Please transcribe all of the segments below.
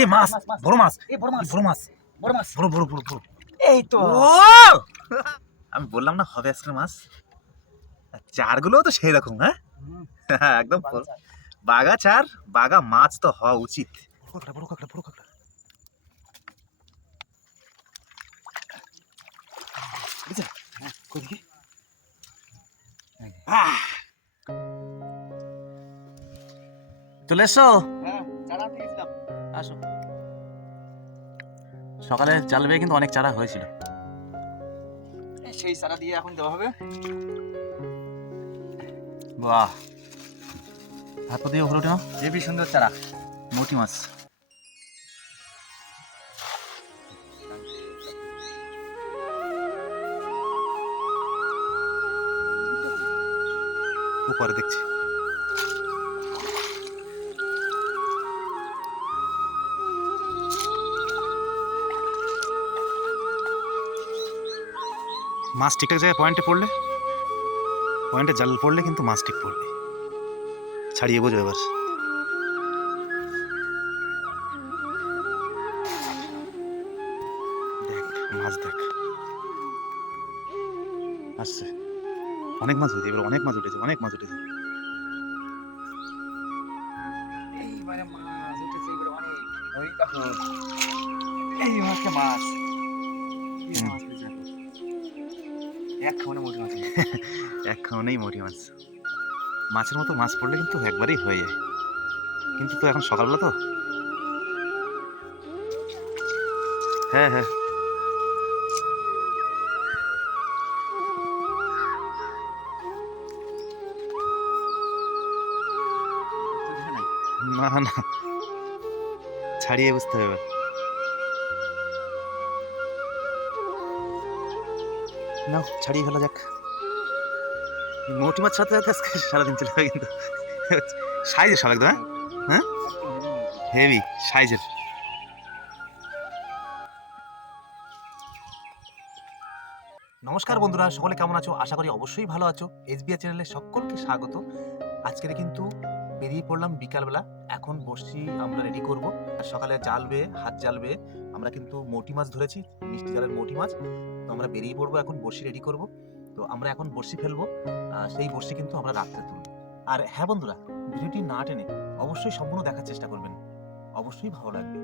এ মাছ, বড় মাছ, বড় মাছ বড় মাছ, বড় মাছ বড় বড় বড় বড়। এই তো ও আমি বললাম না হবে আজকের মাছ। চারগুলো তো সেই রকম। হ্যাঁ একদম বাগা চার, বাগা মাছ তো হওয়া উচিত। বড় কাঁকড়া, বড় কাঁকড়া, বড় কাঁকড়া। চলে এসো, আসো। সকালে জাল বেয়ে কিন্তু অনেক চারা হয়েছিল। সেই চারা দিয়ে এখন দেওয়া হবে। বাহ, হাত দিয়ে উপরে ওঠে না, হেবি সুন্দর চারা। মৌটি মাছ। উপরে দেখছি মাছ ঠিকঠাক জায়গায় পয়েন্টে পড়লে, পয়েন্টে জাল পড়লে কিন্তু মাছ ঠিক পড়বে। ছাড়িয়ে বোঝো এবার। দেখ মাছ, দেখ আসছে, অনেক মাছ হয়েছে এবার, অনেক মাছ উঠেছে, অনেক মাছ উঠেছে। এইবারে মাছ উঠেছে, এবারে অনেক। ওই দেখো, এই হচ্ছে মাছ। এই মাছ উঠেছে এখন। এক খাওয়ানে মোটি মাছ। এক খাওয়ানেই মরি মাছ। মাছের মতো মাছ পড়লে কিন্তু একবারেই হয়ে যায়, কিন্তু তো এখন সকালবেলা তো। হ্যাঁ হ্যাঁ, না না, ছাড়িয়ে বুঝতে হবে এবার। না, ছাড়িয়ে ফেলা যাক। মৌটি মাছ সাথে সাথে আজকে সারাদিন চলে যাবে কিন্তু। সাইজের সব একদম, হ্যাঁ হেভি সাইজের। নমস্কার বন্ধুরা, সকলে কেমন আছো? আশা করি অবশ্যই ভালো আছো। এসবিআই চ্যানেলে সকলকে স্বাগত। আজকে কিন্তু বেরিয়ে পড়লাম বিকালবেলা। এখন বসছি আমরা রেডি করব। সকালে জাল বেয়ে, হাত জাল বেয়ে আমরা কিন্তু মৌটি মাছ ধরেছি, মিষ্টি জালের মৌটি মাছ। তো আমরা বেরিয়ে পড়বো, এখন বড়শি রেডি করব। তো আমরা এখন বড়শি ফেলবো, সেই বড়শি কিন্তু আমরা রাত্রে তুলব। আর হ্যাঁ বন্ধুরা, ভিডিওটি না টেনে অবশ্যই সম্পূর্ণ দেখার চেষ্টা করবেন, অবশ্যই ভালো লাগবে।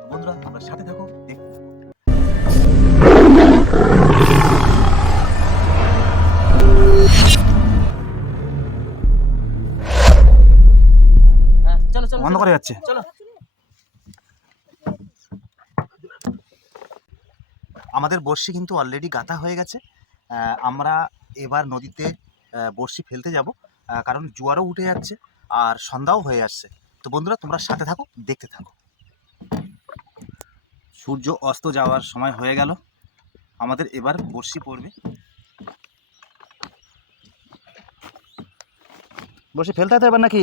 তো বন্ধুরা আমরা সাথে থাকো, দেখতে থাকো। চলো চলো বন্ধ করে যাচ্ছে। চলো। আমাদের বড়শি কিন্তু অলরেডি গাঁথা হয়ে গেছে। আমরা এবার নদীতে বড়শি ফেলতে যাব, কারণ জোয়ারও উঠে যাচ্ছে আর সন্ধ্যাও হয়ে আসছে। তো বন্ধুরা তোমরা সাথে থাকো, দেখতে থাকো। সূর্য অস্ত যাওয়ার সময় হয়ে গেল, আমাদের এবার বড়শি পড়বে। বড়শি ফেলতে হবে এবার নাকি?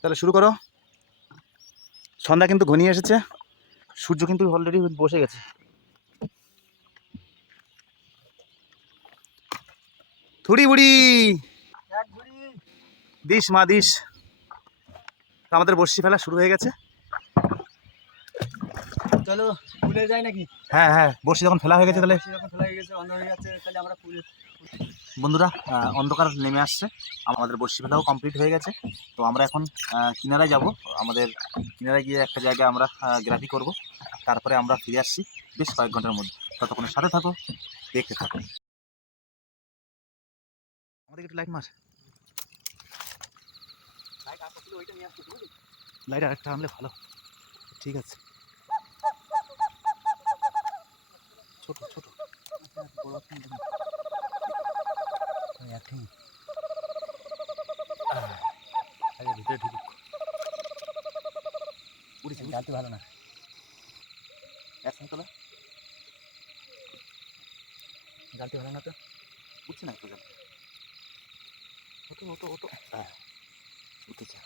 তাহলে শুরু করো। সন্ধ্যা কিন্তু ঘনিয়ে এসেছে, সূর্য কিন্তু অলরেডি বসে গেছে। থুড়ি বুড়ি দিস মা দিস। তো আমাদের বড়শি ফেলা শুরু হয়ে গেছে। চলো ফুলে যাই নাকি? হ্যাঁ হ্যাঁ, বড়শি যখন ফেলা হয়ে গেছে তাহলে যখন ফেলা হয়ে গেছে, অন্ধ হয়ে যাচ্ছে, তাহলে আমরা ফুলে। বন্ধুরা অন্ধকার নেমে আসছে, আমাদের বড়শি ফেলাও কমপ্লিট হয়ে গেছে। তো আমরা এখন কিনারায় যাব। আমাদের কিনারায় গিয়ে একটা জায়গায় আমরা গ্রাফি করব, তারপরে আমরা ফিরে আসছি বেশ কয়েক ঘন্টার মধ্যে। ততক্ষণের সাথে থাকো, দেখতে থাকো। আমাদের একটু লাইট মার, লাইট আরেকটা আনলে ভালো। ঠিক আছে, ছোট ছোট ভিতরে ঢুকুক। উড়েছে, জানতে ভালো না। একসঙ্গে তোলা জানতে ভালো না তো। উঠছে না একটু জল। ওটো ওটো ওটো, হ্যাঁ উঠেছে।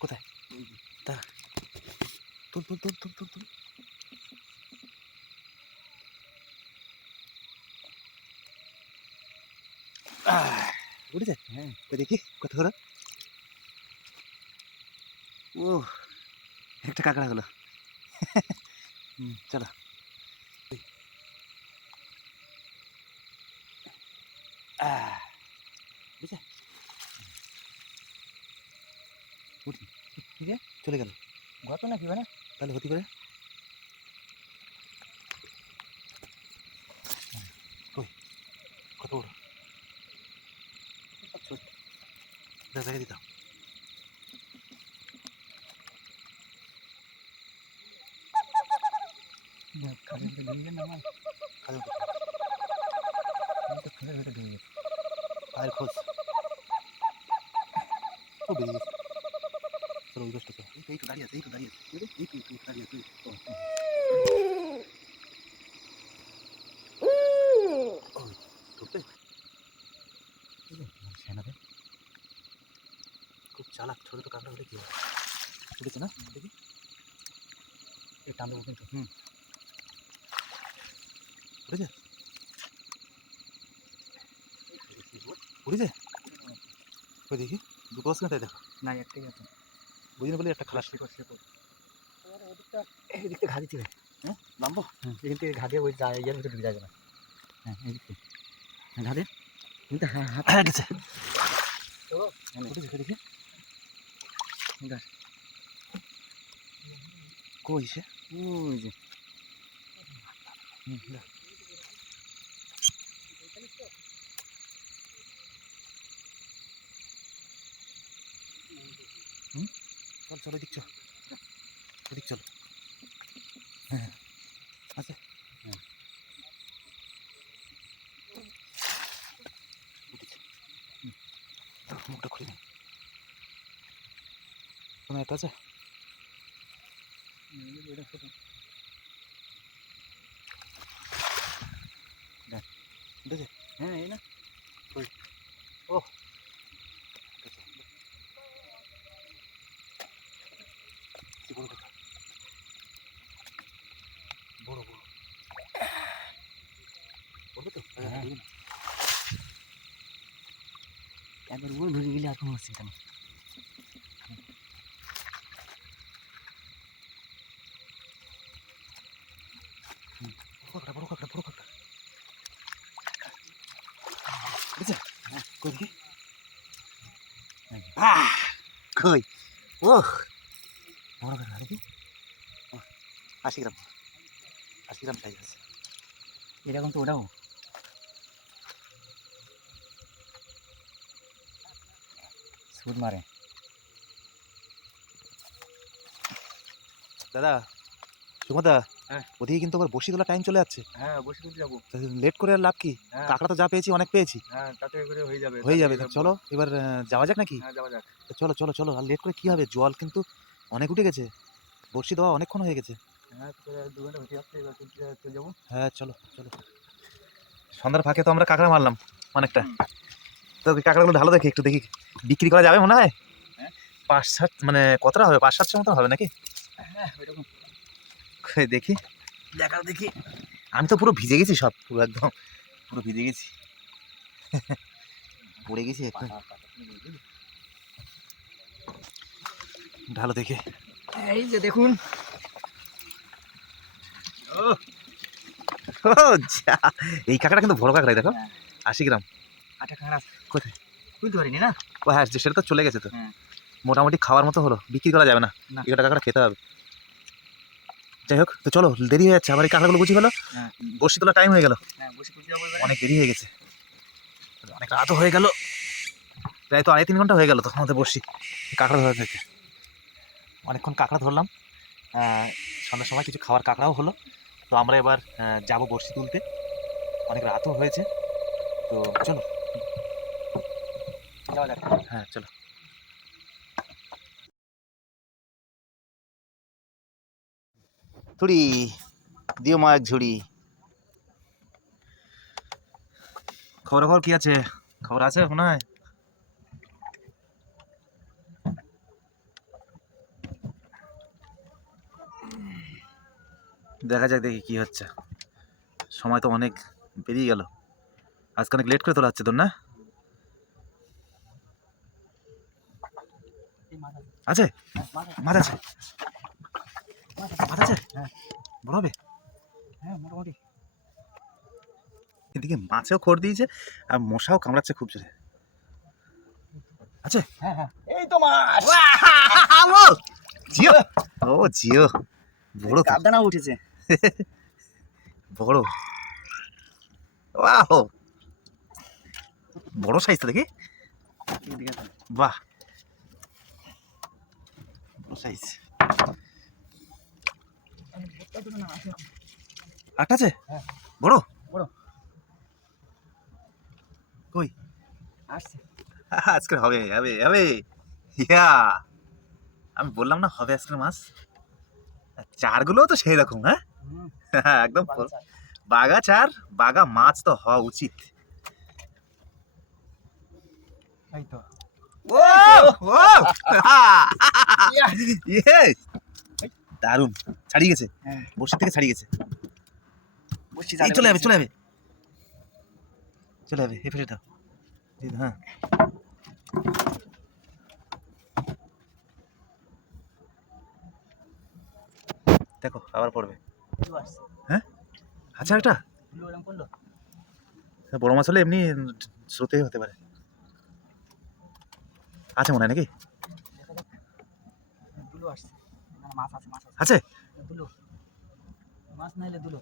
কোথায়? তা তুল তুল তুল তুল তুল তুল। উঠেছে? হ্যাঁ তো দেখি কত করে। ও একটা কাঁকড়া হলো। চলো বুঝছে চলে গেল গত নাকি মানে তাহলে হতে পারে। কই কত বড় দেখে দিতাম। খালের ভিতরে ঢুকে না আমার খালি খালের ভিতরে ঢুকে গেছে পায়ের খোঁজ ও বেরিয়ে গেছে। চলো ওই পাশটা চলো। এই তো দাঁড়িয়ে আছে, এই তো দাঁড়িয়ে আছে, এই তো দাঁড়িয়ে আছে। ঢুকবে সেনাবে খুব চালাক, ছোট তো কাঁকড়া হলে কি হয়। ঢুকেছে না দেখি এই টান দেবো কিন্তু উঠেছে উঠেছে ওই দেখি দুটো আছে না তাই দেখো। না একটাই আছে বুঝিনি বলে একটা খালাস শেকড় এদিক থেকে ঘা দিতে হবে হ্যাঁ নামবো এখান থেকে ঘা দিয়ে ওই যায় ইয়ের ভিতরে ঢুকে যাবে না হ্যাঁ এদিক থেকে ঘা দিয়ে কিন্তু হ্যাঁ হ্যাঁ হ্যাঁ গেছে চলো উঠেছে দেখি কই সে ওই যে যা। চল চল ওইদিক চল ওইদিক চল হ্যাঁ আচ্ছা হ্যাঁ। মুখটা খুলে নি কোনো একটা আছে উঠেছে হ্যাঁ এই না ও কি বড় কথা বড় বড় বলবে তো হ্যাঁ। ঢুকে না। একবার ওই ঢুকে গেলে আর কোনো অসুবিধা নেই বড় কাঁকড়া বড় কাঁকড়া বুঝছে হ্যাঁ। কই দেখি হ্যাঁ। কই ও বড় কাঁকড়া দেখি 80 গ্রাম 80 গ্রাম সাইজ আছে এরকম তো ওটাও সুদ মারে দাদা সুমদা হ্যাঁ। ওদিকে কিন্তু আবার বসি তোলা টাইম চলে যাচ্ছে হ্যাঁ বসে তুলতে যাবো লেট করে আর লাভ কি হ্যাঁ কাঁকড়া তো যা পেয়েছি অনেক পেয়েছি হ্যাঁ তাতে করে হয়ে যাবে হয়ে যাবে তো চলো এবার যাওয়া যাক নাকি হ্যাঁ যাওয়া যাক তো চলো চলো চলো আর লেট করে কি হবে জল কিন্তু অনেক উঠে গেছে বড়শি দেওয়া অনেকক্ষণ হয়ে গেছে হ্যাঁ তো 2 ঘন্টা হতে যাচ্ছে এবার তুলতে চলে যাবো হ্যাঁ চলো চলো সন্ধ্যার ফাঁকে তো আমরা কাঁকড়া মারলাম অনেকটা তো ওই কাঁকড়াগুলো ভালো দেখে একটু দেখি বিক্রি করা যাবে মনে হয় হ্যাঁ। 5-7 মানে কতটা হবে 5-700 মতো হবে নাকি হ্যাঁ ওইরকম কই দেখি দেখাও দেখি আমি তো পুরো ভিজে গেছি সব পুরো একদম পুরো ভিজে গেছি পড়ে গেছি একদম ঢালো দেখে এই যে দেখুন ও যা এই কাঁকড়া কিন্তু বড় কাঁকড়াই দেখো হ্যাঁ। 80 গ্রাম আটা খাড়া কোথায় বুঝতে পারিনি না ও হ্যাঁ সেটা তো চলে গেছে তো হ্যাঁ। মোটামুটি খাওয়ার মতো হলো বিক্রি করা যাবে না না। এটা কাঁকড়া খেতে হবে যাই হোক তো চলো দেরি হয়ে যাচ্ছে আবার এই কাঁকড়াগুলো বুঝি গেলো হ্যাঁ। বসি তোলা টাইম হয়ে গেল হ্যাঁ বসে তুলতে যাবো এবারে অনেক দেরি হয়ে গেছে অনেক রাতও হয়ে গেল প্রায় তো 2.5-3 ঘন্টা হয়ে গেল তো আমাদের বসি কাঁকড়া ধরা থেকে অনেকক্ষণ কাঁকড়া ধরলাম সন্ধ্যার সময় কিছু খাওয়ার কাঁকড়াও হলো তো আমরা এবার যাবো বড়শি তুলতে অনেক রাতও হয়েছে তো চলো যাওয়া যাক হ্যাঁ চলো ঝুড়ি দিও মা এক ঝুড়ি খবর কি আছে খবর আছে মনে হয় দেখা যাক দেখি কি হচ্ছে সময় তো অনেক বেরিয়ে গেল আজকে অনেক লেট করে তোলা হচ্ছে তোর না আছে মাছ আছে। মাছ আছে মাছ আছে হ্যাঁ। বড় হবে হ্যাঁ মোটামুটি। এদিকে মাছেও খড় দিয়েছে আর মশাও কামড়াচ্ছে খুব জোরে আছে হ্যাঁ হ্যাঁ এই তো মাছ। জিও ও জিও বড় তো, কাদানা উঠেছে। বড় ওয়াও বড় সাইজ তো দেখি এদিকে আছে। বাহ বড় সাইজ আটটা আছে হ্যাঁ। বড় বড়। কই আসছে। আজকে হবে হবে হবে ইয়া আমি বললাম না হবে আজকে মাছ চারগুলো তো সেই রকম হ্যাঁ হুম, একদম বাগা চার। বাগা চার বাগা মাছ তো হওয়া উচিত এই তো। ও ও ইয়েস দারুণ ছাড়িয়ে গেছে হ্যাঁ। বর্ষা থেকে ছাড়িয়ে গেছে বসছি এই চলে যাবে চলে যাবে চলে যাবে এই ফেলে দাও এই দাও, হ্যাঁ দেখো আবার পড়বে আচ্ছা একটা বড় মাছ হলে এমনি স্রোতে হতে পারে আছে মনে হয় নাকি দুলো আসছে। না, মাছ আছে মাছ আছে। আছে দুলো। মাছ নাইলে দুলো।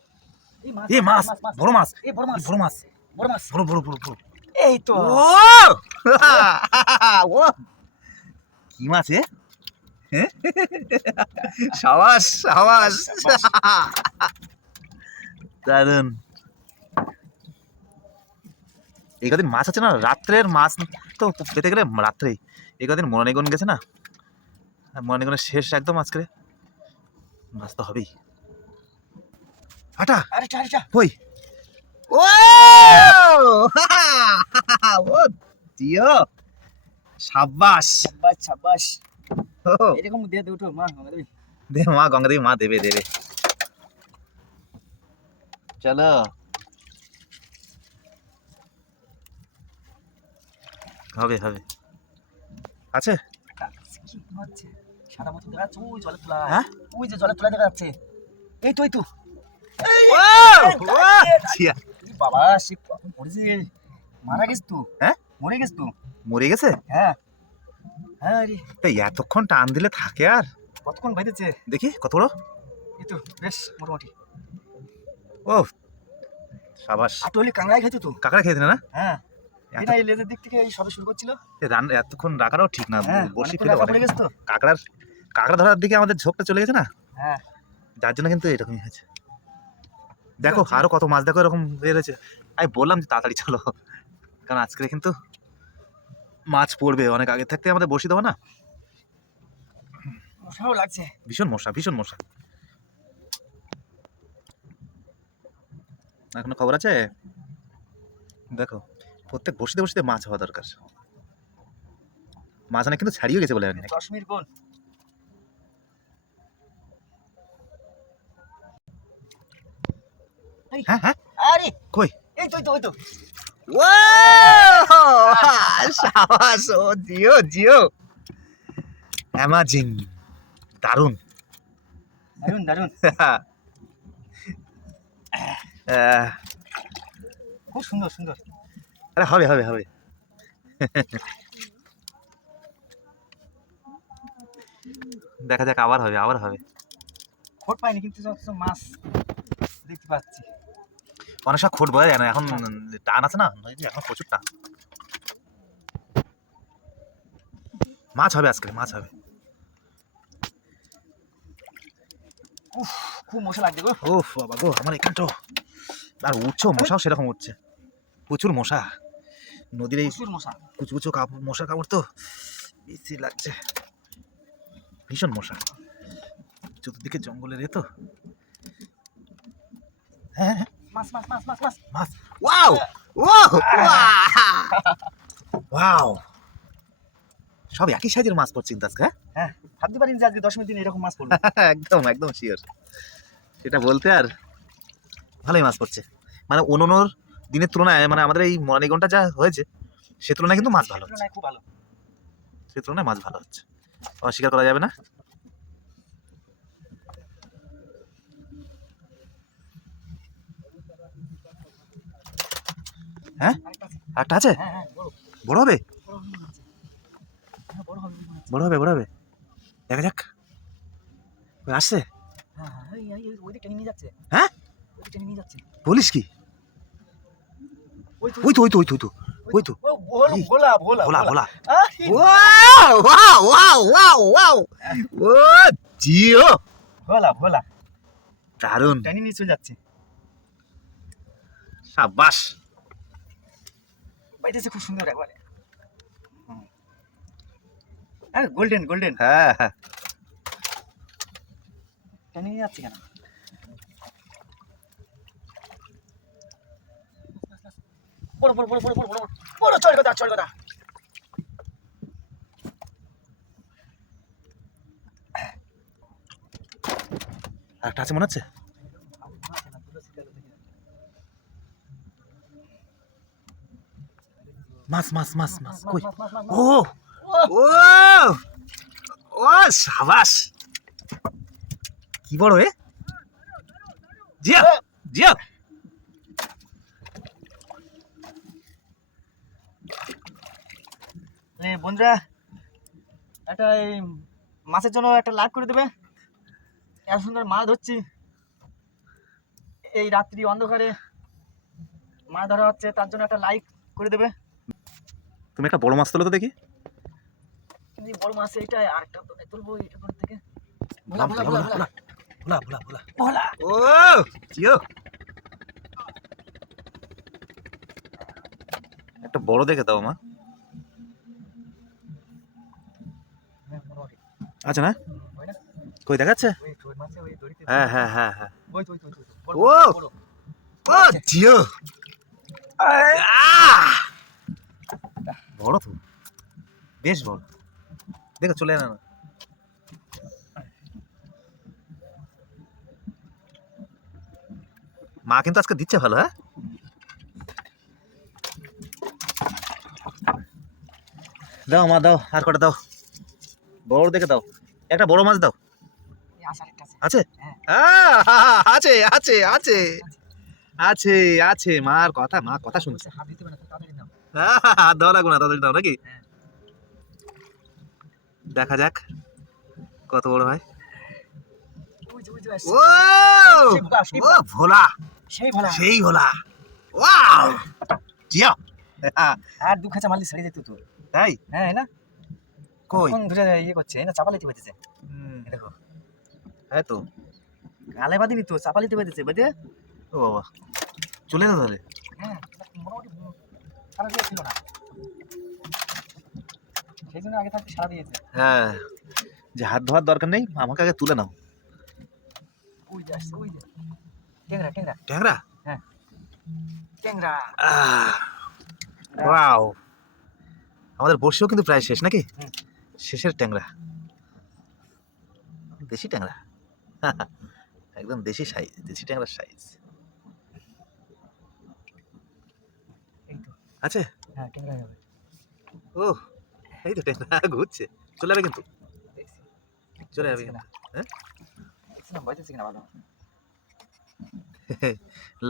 এই এ মাছ বড় মাছ এই বড় মাছ। বড় মাছ বড় মাছ। বড় বড় বড় বড় এই তো। ও ও কি মাছ এ হ্যাঁ? সাবাস সাবাস দারুন এই কদিন মাছ আছে না রাত্রের মাছ তো পেতে গেলে রাত্রেই এই কদিন মনোনিগন গেছে না মনোনিগনের শেষ একদম আজকে মাছ তো হবেই হাটা আরেকটা আরেকটা। কই ও ও দিও সাবাস সাবাস সাবাস। ও এরকম দিয়ে দে উঠো মা আমাদের। দে মা গঙ্গা দেবী মা দেবে দেবে চলো হবে হবে আছে কি হচ্ছে? সাদা মতো দেখা যাচ্ছে ওই জলে তোলা। হ্যাঁ? ওই যে জলে তোলা দেখা যাচ্ছে। এই তো এই তো। ছিয়া, এই বাবা সে কখন মরেছে। মারা গেছ তো? হ্যাঁ? মরে গেছ তো? মরে গেছে হ্যাঁ। হ্যাঁ রে। তো এতক্ষণ টান দিলে থাকে আর কতক্ষণ বাইতেছে? দেখি কত বড় এই তো বেশ মোটামুটি। ও সাবাস আটো হলে কাংড়াই খাইতো তো। কাঁকড়া খেয়েছে না হ্যাঁ। এত- এটা এই লেজের দিক থেকে এই সবে শুরু করছিল। এতক্ষণ রাখাটাও ঠিক না হ্যাঁ বসি অনেকক্ষণ ফেলে রাখা পড়ে গেছে তো। কাঁকড়া ধরার দিকে আমাদের ঝোঁকটা চলে গেছে না হ্যাঁ। যার জন্য কিন্তু এরকমই হয়েছে দেখো আরো কত মাছ দেখো এরকম বেড়েছে আমি বললাম যে তাড়াতাড়ি চলো কারণ আজকে কিন্তু মাছ পড়বে অনেক আগে থাকতে আমাদের বসি দেবো না মশাও লাগছে। ভীষণ মশা এখনো খবর আছে দেখো প্রত্যেক বসিতে বসিতে মাছ হওয়া দরকার মাছ অনেক কিন্তু ছাড়িয়ে গেছে বলে অনেক 10 মিনিট কোন। হ্যাঁ হ্যাঁ আরে কই এই তো এই তো এই তো। সাবাস ও জিও অ্যামাজিং দারুণ দারুন দারুন। খুব সুন্দর সুন্দর। আরে হবে দেখা যাক আবার হবে খোট পাইনি কিন্তু যত মাছ দেখতে পাচ্ছি। অনেক সময় খোট বোঝা যায় না এখন টান আছে না নদীতে এখন প্রচুর টান মাছ হবে আজকে মাছ হবে উফ খুব মশা লাগছে গো। ওফ বাবা গো আমার এখানটাও আর উঠছেও মশাও সেরকম উঠছে প্রচুর মশা নদীর এই প্রচুর মশা। কুচকুচো মশার কামড় তো বেশি লাগছে ভীষণ মশা চতুর্দিকে জঙ্গলের এ তো হ্যাঁ মাছ মাছ মাছ মাছ মাছ। মাছ ওয়াও ওয়াও সব একই সাইজের মাছ পড়ছে কিন্তু আজকে হ্যাঁ ভাবতে পারিনি যে আজকে 10 মিনিট দিন এরকম মাছ পড়বে। একদম শিওর সেটা বলতে আর ভালোই মাছ পড়ছে মানে অন্যান্য দিনের তুলনায় মানে আমাদের এই মরানিগনটা যা হয়েছে সে তুলনায় কিন্তু মাছ ভালো হচ্ছে খুব ভালো। সে তুলনায় মাছ ভালো হচ্ছে অস্বীকার করা যাবে না। হ্যাঁ একটা আছে, হ্যাঁ হ্যাঁ বড় হবে বড় হবে মনে হচ্ছে। হ্যাঁ বড় হবে মনে হচ্ছে। বড় হবে বড় হবে, দেখা যাক। ওই আসছে। হ্যাঁ হ্যাঁ ওই দিক টেনে নিয়ে যাচ্ছে। হ্যাঁ ওই দিক টেনে নিয়ে যাচ্ছে। বলিস কি? ওই ওই তো ওই তো ওই তো ওই তো ও ভোলা ভোলা ভোলা ভোলা। আহ, wow wow wow wow wow, ও জিও, ভোলা ভোলা দারুণ, টেনে নিয়ে চলে যাচ্ছে। সাবাস। বাইতেছে খুব সুন্দর একবারে। আর গোল্ডেন গোল্ডেন হ্যাঁ হ্যাঁ টেনে নিয়ে যাচ্ছে কেন? বড় বড় বড় বড় বড় বড় বড় চল কথা চল কথা। একটা আছে মনে হচ্ছে। মাছ মাছ মাছ মাছ কই? ও ও ও সাবাস, কি বড় এ, জিয়া জিয়া। বন্ধুরা একটা এই মাছের জন্য একটা লাইক করে দেবে। এত সুন্দর মাছ ধরছি এই রাত্রি অন্ধকারে, মাছ ধরা হচ্ছে, তার জন্য একটা লাইক করে দেবে। তুমি একটা বড় মাছ তোলো তো দেখি। কিন্তু এই বড় মাছ এইটা আরেকটা তুলবো এটা করে থেকে। ভোলা ভোলা ভোলা ভোলা ভোলা ভোলা ভোলা ভোলা ও জিও, একটা বড় দেখে দাও মা। হ্যাঁ মোটামুটি আচ্ছা না, হয় না? কই দেখাচ্ছে? ওই ছোট মাছে ওই দড়িতে হ্যাঁ হ্যাঁ হ্যাঁ হ্যাঁ, ওই তো ওই তো ওই তো বড় ও! বড় ও জিও, আহ! বড় তো, বেশ বড়, দেখো চলে না। মা কিন্তু আজকে দিচ্ছে ভালো। হ্যাঁ দাও মা দাও, আর কটা দাও, বড় দেখে দাও, একটা বড় মাছ দাও। এই আসার একটা আছে। আছে হ্যাঁ আছে আছে আছে আছে আছে, মার কথা, মা কথা শুনছে। বলছে হাত দিতে হবে না, তাড়াতাড়ি নাও। হাত দেওয়া লাগবে না, তাদের দাও নাকি। হ্যাঁ। দেখা যাক কত বড় হয়। ওই যে ও সেই ভোলা, সেই ও ভোলা, সেই ভোলা। সেই ভোলা, ওয়াও জিয়া। আর দু খাঁচা মারলে ছেড়ে যেত তো। তাই হ্যাঁ না কই? কোন ধরে ইয়ে করছে না, চাপালিতে বেঁধেছে। এই দেখো হ্যাঁ তো, গালে বাঁধিনি তো, চাপালিতে বেঁধেছে বেঁধে। ও বাবা, চলে না তাহলে। হ্যাঁ মোটামুটি সারা দিয়ে ছিল না, সেই জন্য আগে থাকতে সারা দিয়েছে। হ্যাঁ, যে হাত ধোয়ার দরকার নেই, আমাকে আগে তুলে নাও। ওই যে আসছে, ওই যে ট্যাংরা ট্যাংরা ট্যাংরা, ট্যাংরা। ওয়াও, আমাদের বর্ষিও কিন্তু প্রায় শেষ নাকি, হুম। শেষের ট্যাংরা, দেশি ট্যাংরা, একদম দেশি সাইজ, দেশি ট্যাংরার সাইজ এই তো আছে। হ্যাঁ ট্যাংরা হবে। ও এই তো ট্যাংরা ঘুরছে, চলে যাবে কিন্তু, দেখছি চলে যাবে দেখছি কিন্তু। না, হ্যাঁ দেখছি না, বইতেছি কিনা ভালো।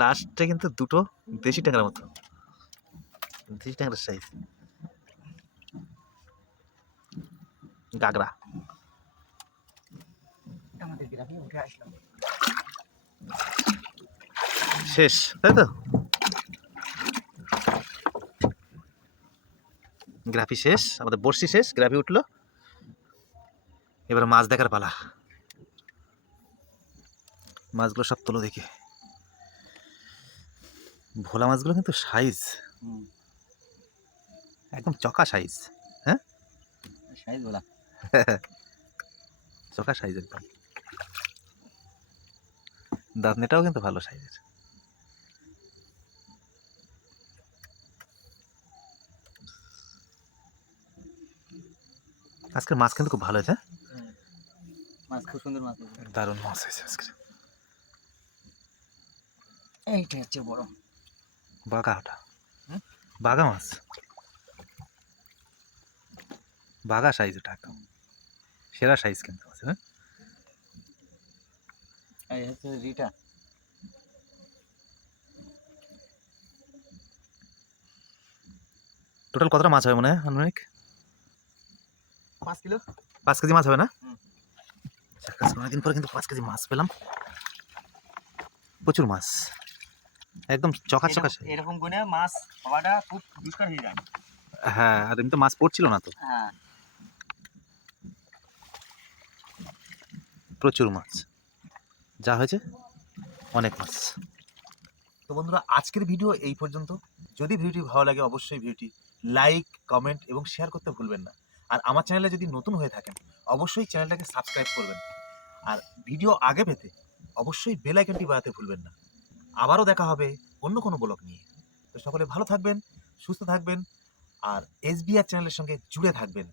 লাস্টে কিন্তু দুটো দেশি ট্যাংরার মতো, দেশি ট্যাংরার সাইজ, গাগরা। আমাদের গ্রামে উঠে আসলাম। শেষ তাই তো, গ্রাফি শেষ, আমাদের বর্ষি শেষ, গ্রাফি উঠলো, এবার মাছ দেখার পালা। মাছগুলো সব তোলো দেখি। ভোলা মাছগুলো কিন্তু সাইজ একদম চকা সাইজ, হ্যাঁ সাইজ বলা চকা সাইজ একদম, দাঁতনেটাও কিন্তু ভালো সাইজের। আজকের মাছ কিন্তু খুব ভালো হয়েছে, মাছ খুব সুন্দর মাছ। দারুণ মাছ হয়েছে আজকে। এইটা হচ্ছে বড় বাগা ওটা, হুম? বাগা মাছ, বাগা সাইজ ওটা একদম। সেরা সাইজ কিন্তু আছে হ্যাঁ। এই হচ্ছে রিটা। টোটাল কতটা মাছ হবে মনে হয় আনুমানিক? 5 কিলো। 5 কেজি মাছ হবে না? হুম। অনেকদিন পরে কিন্তু 5 কেজি মাছ পেলাম, প্রচুর মাছ, একদম চকাচকা। এরকম করে মাছ পাওয়াটা খুব দুষ্কর হয়ে যায়। হ্যাঁ, আর এমনি তো মাছ পড়ছিল না তো, হ্যাঁ। প্রচুর মাছ যা হয়েছে, অনেক মাছ। তো বন্ধুরা, আজকের ভিডিও এই পর্যন্ত। যদি ভিডিওটি ভালো লাগে অবশ্যই ভিডিওটি লাইক, কমেন্ট এবং শেয়ার করতে ভুলবেন না। আর আমার চ্যানেলে যদি নতুন হয়ে থাকেন অবশ্যই চ্যানেলটাকে সাবস্ক্রাইব করবেন। আর ভিডিও আগে পেতে অবশ্যই বেল আইকনটি বাজাতে ভুলবেন না। আবারও দেখা হবে অন্য কোনো ব্লগ নিয়ে। তো সকলে ভালো থাকবেন, সুস্থ থাকবেন আর এসবিআর চ্যানেলের সঙ্গে জুড়ে থাকবেন।